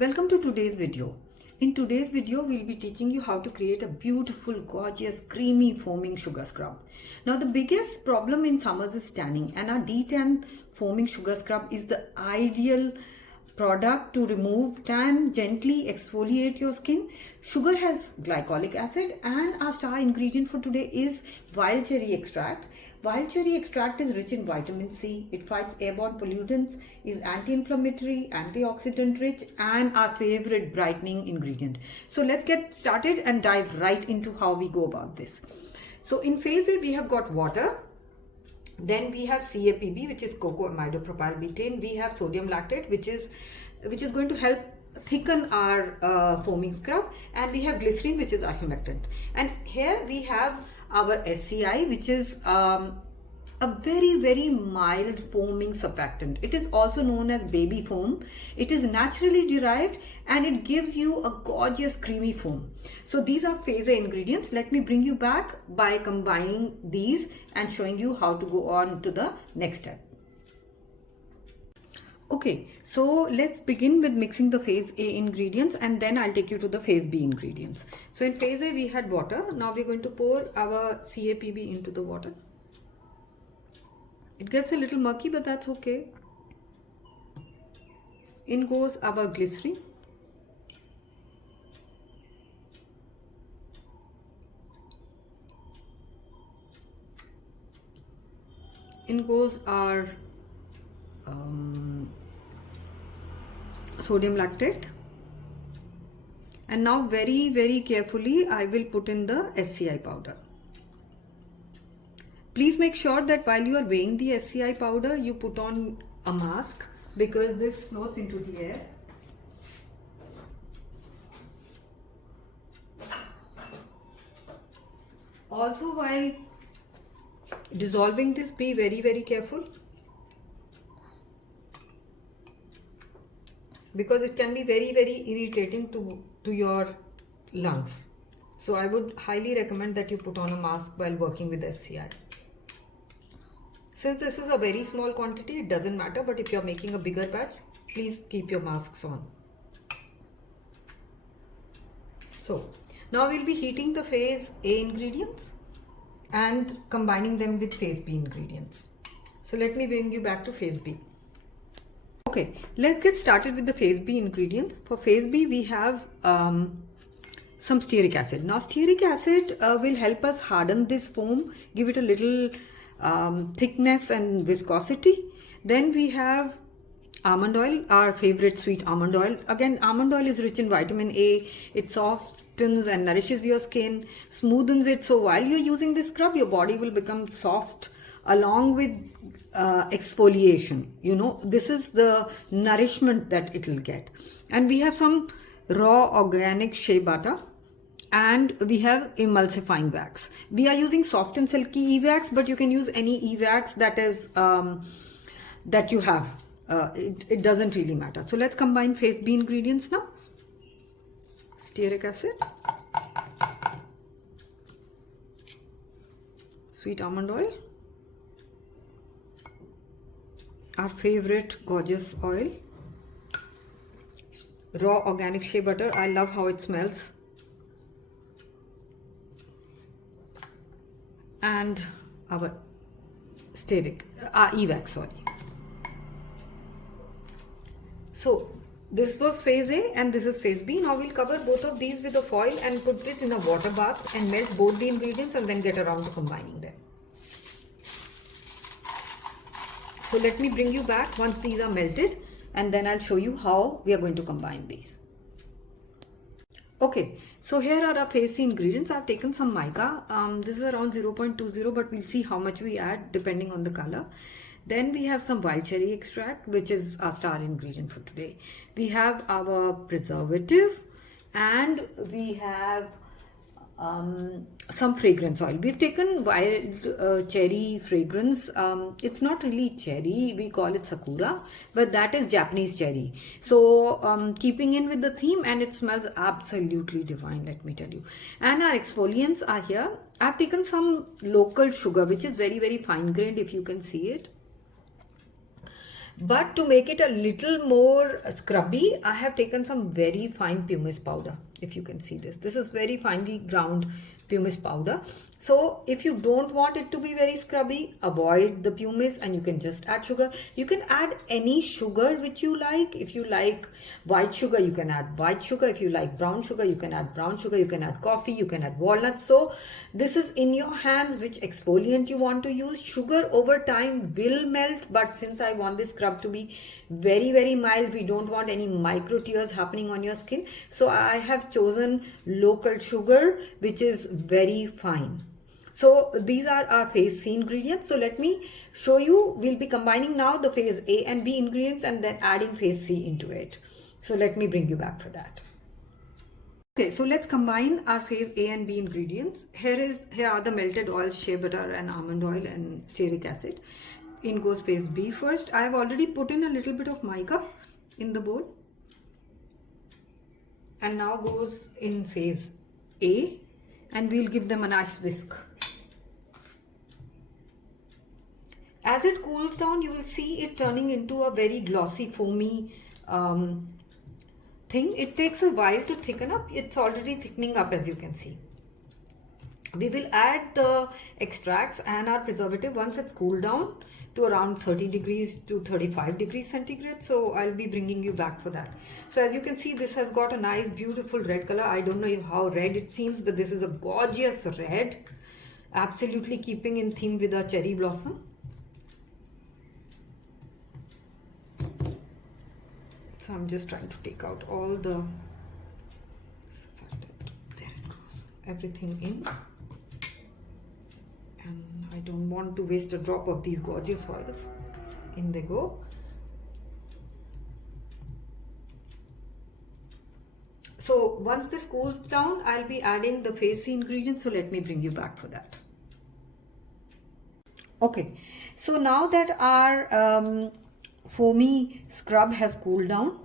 Welcome to today's video. In today's video, we'll be teaching you how to create a beautiful, gorgeous, creamy foaming sugar scrub. Now, the biggest problem in summers is tanning, and our D10 foaming sugar scrub is the ideal product to remove tan, gently exfoliate your skin. Sugar has glycolic acid, and our star ingredient for today is wild cherry extract. Wild cherry extract is rich in vitamin C. It fights airborne pollutants, is anti-inflammatory, antioxidant rich, and our favorite brightening ingredient. So let's get started and dive right into how we go about this. So in phase A, we have got water. Then we have CAPB, which is cocoa amidopropyl betaine. We have sodium lactate, which is going to help thicken our foaming scrub, and we have glycerin, which is our humectant. And here we have our SCI, which is a very mild foaming surfactant. It is also known as baby foam. It is naturally derived and it gives you a gorgeous creamy foam. So these are phase A ingredients. Let me bring you back by combining these and showing you how to go on to the next step. Okay, so let's begin with mixing the phase A ingredients, and then I'll take you to the phase B ingredients. So in phase A, we had water. Now we're going to pour our CAPB into the water. It gets a little murky, but that's okay. In goes our glycerin. In goes our sodium lactate. And now very carefully I will put in the SCI powder. Please make sure that while you are weighing the SCI powder, you put on a mask, because this floats into the air. Also, while dissolving this, be very careful, because it can be very irritating to your lungs. So I would highly recommend that you put on a mask while working with SCI. Since this is a very small quantity, it doesn't matter, but if you're making a bigger batch, please keep your masks on. So now we'll be heating the phase A ingredients and combining them with phase B ingredients. So let me bring you back to phase B. Okay, let's get started with the phase B ingredients. For phase B, we have some stearic acid. Now, stearic acid will help us harden this foam, give it a little thickness and viscosity. Then we have almond oil, our favorite sweet almond oil. Again, almond oil is rich in vitamin A. It softens and nourishes your skin, smoothens it. So while you're using this scrub, your body will become soft along with exfoliation. You know, this is the nourishment that it will get. And we have some raw organic shea butter, and we have emulsifying wax. We are using soft and silky e-wax, but you can use any e-wax that is that you have. It doesn't really matter. So let's combine phase B ingredients now. Stearic acid, sweet almond oil, our favorite gorgeous oil, raw organic shea butter. I love how it smells. And our e-wax, sorry. So this was phase A and this is phase B. Now we'll cover both of these with a foil and put it in a water bath and melt both the ingredients and then get around to combining them. So let me bring you back once these are melted, and then I'll show you how we are going to combine these. Okay, so here are our phase C ingredients. I've taken some mica. This is around 0.20, but we'll see how much we add depending on the color. Then we have some wild cherry extract, which is our star ingredient for today. We have our preservative, and we have some fragrance oil. We've taken wild cherry fragrance. It's not really cherry, we call it sakura, but that is Japanese cherry. So keeping in with the theme, and it smells absolutely divine, let me tell you. And our exfoliants are here. I've taken some local sugar, which is very fine grained, if you can see it. But to make it a little more scrubby, I have taken some very fine pumice powder. If you can see this, this is very finely ground pumice powder. So if you don't want it to be very scrubby, avoid the pumice and you can just add sugar. You can add any sugar which you like. If you like white sugar, you can add white sugar. If you like brown sugar, you can add brown sugar. You can add coffee, you can add walnuts. So this is in your hands which exfoliant you want to use. Sugar over time will melt, but since I want this scrub to be very mild, we don't want any micro tears happening on your skin, so I have chosen local sugar which is very fine. So these are our phase C ingredients. So let me show you. We'll be combining now the phase A and B ingredients and then adding phase C into it. So let me bring you back for that. Okay, so let's combine our phase A and B ingredients. Here are the melted oil, shea butter and almond oil and stearic acid. In goes phase B first. I have already put in a little bit of mica in the bowl. And now goes in phase A, and we'll give them a nice whisk. As it cools down, you will see it turning into a very glossy, foamy thing. It takes a while to thicken up. It's already thickening up, as you can see. We will add the extracts and our preservative once it's cooled down to around 30 degrees to 35 degrees centigrade. So I'll be bringing you back for that. So as you can see, this has got a nice beautiful red color. I don't know how red it seems, but this is a gorgeous red, absolutely keeping in theme with our cherry blossom. So I'm just trying to take out all the, there it goes, everything in. And I don't want to waste a drop of these gorgeous oils. In they go. So once this cools down, I'll be adding the phase C ingredients. So let me bring you back for that. Okay, so now that our foamy scrub has cooled down,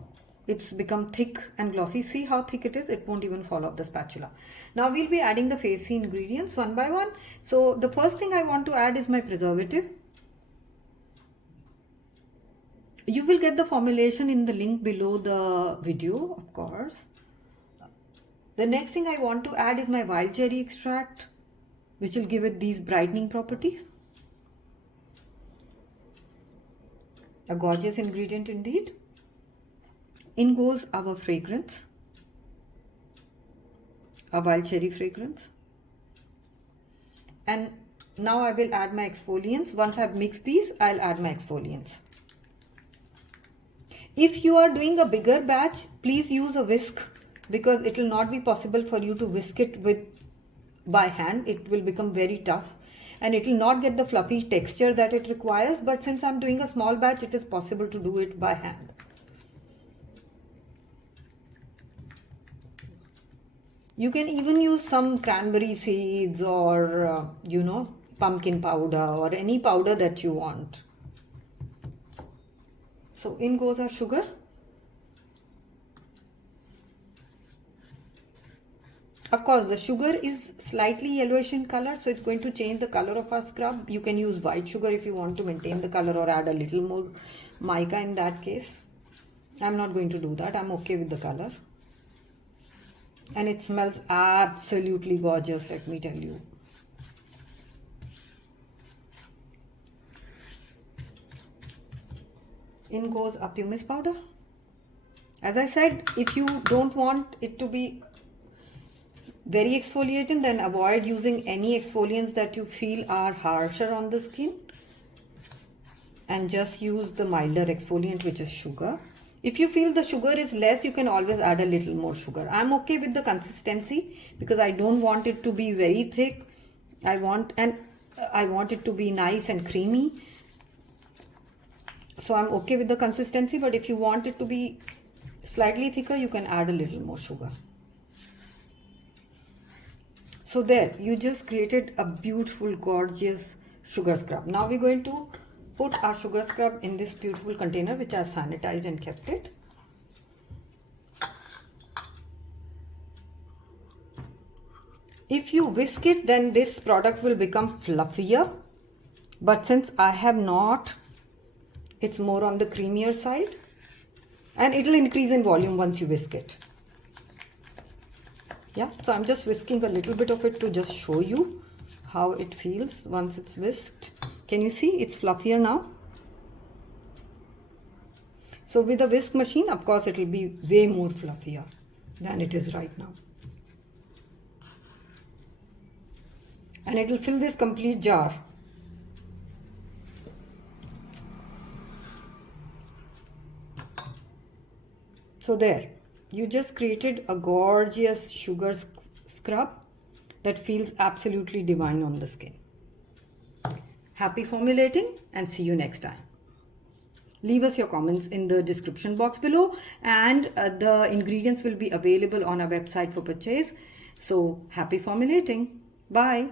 it's become thick and glossy. See how thick it is? It won't even fall off the spatula. Now we'll be adding the phase C ingredients one by one. So the first thing I want to add is my preservative. You will get the formulation in the link below the video, of course. The next thing I want to add is my wild cherry extract, which will give it these brightening properties. A gorgeous ingredient indeed. In goes our fragrance, a wild cherry fragrance. And now I will add my exfoliants. Once I've mixed these, I'll add my exfoliants. If you are doing a bigger batch, please use a whisk, because it will not be possible for you to whisk it by hand. It will become very tough and it will not get the fluffy texture that it requires. But since I'm doing a small batch, it is possible to do it by hand. You can even use some cranberry seeds or, pumpkin powder or any powder that you want. So in goes our sugar. Of course, the sugar is slightly yellowish in color, so it's going to change the color of our scrub. You can use white sugar if you want to maintain the color, or add a little more mica in that case. I'm not going to do that. I'm okay with the color. And it smells absolutely gorgeous, let me tell you. In goes our pumice powder. As I said, if you don't want it to be very exfoliating, then avoid using any exfoliants that you feel are harsher on the skin. And just use the milder exfoliant, which is sugar. If you feel the sugar is less, you can always add a little more sugar. I'm okay with the consistency because I don't want it to be very thick. I want it to be nice and creamy. So I'm okay with the consistency, but if you want it to be slightly thicker, you can add a little more sugar. So there, you just created a beautiful, gorgeous sugar scrub. Now we're going to put our sugar scrub in this beautiful container, which I've sanitized and kept it. If you whisk it, then this product will become fluffier. But since I have not It's more on the creamier side, and it'll increase in volume once you whisk it. Yeah, so I'm just whisking a little bit of it to just show you how it feels once it's whisked. Can you see it's fluffier now? So with a whisk machine, of course, it will be way more fluffier than it is right now. And it will fill this complete jar. So there, you just created a gorgeous sugar scrub that feels absolutely divine on the skin. Happy formulating, and see you next time. Leave us your comments in the description box below, and the ingredients will be available on our website for purchase. So happy formulating. Bye.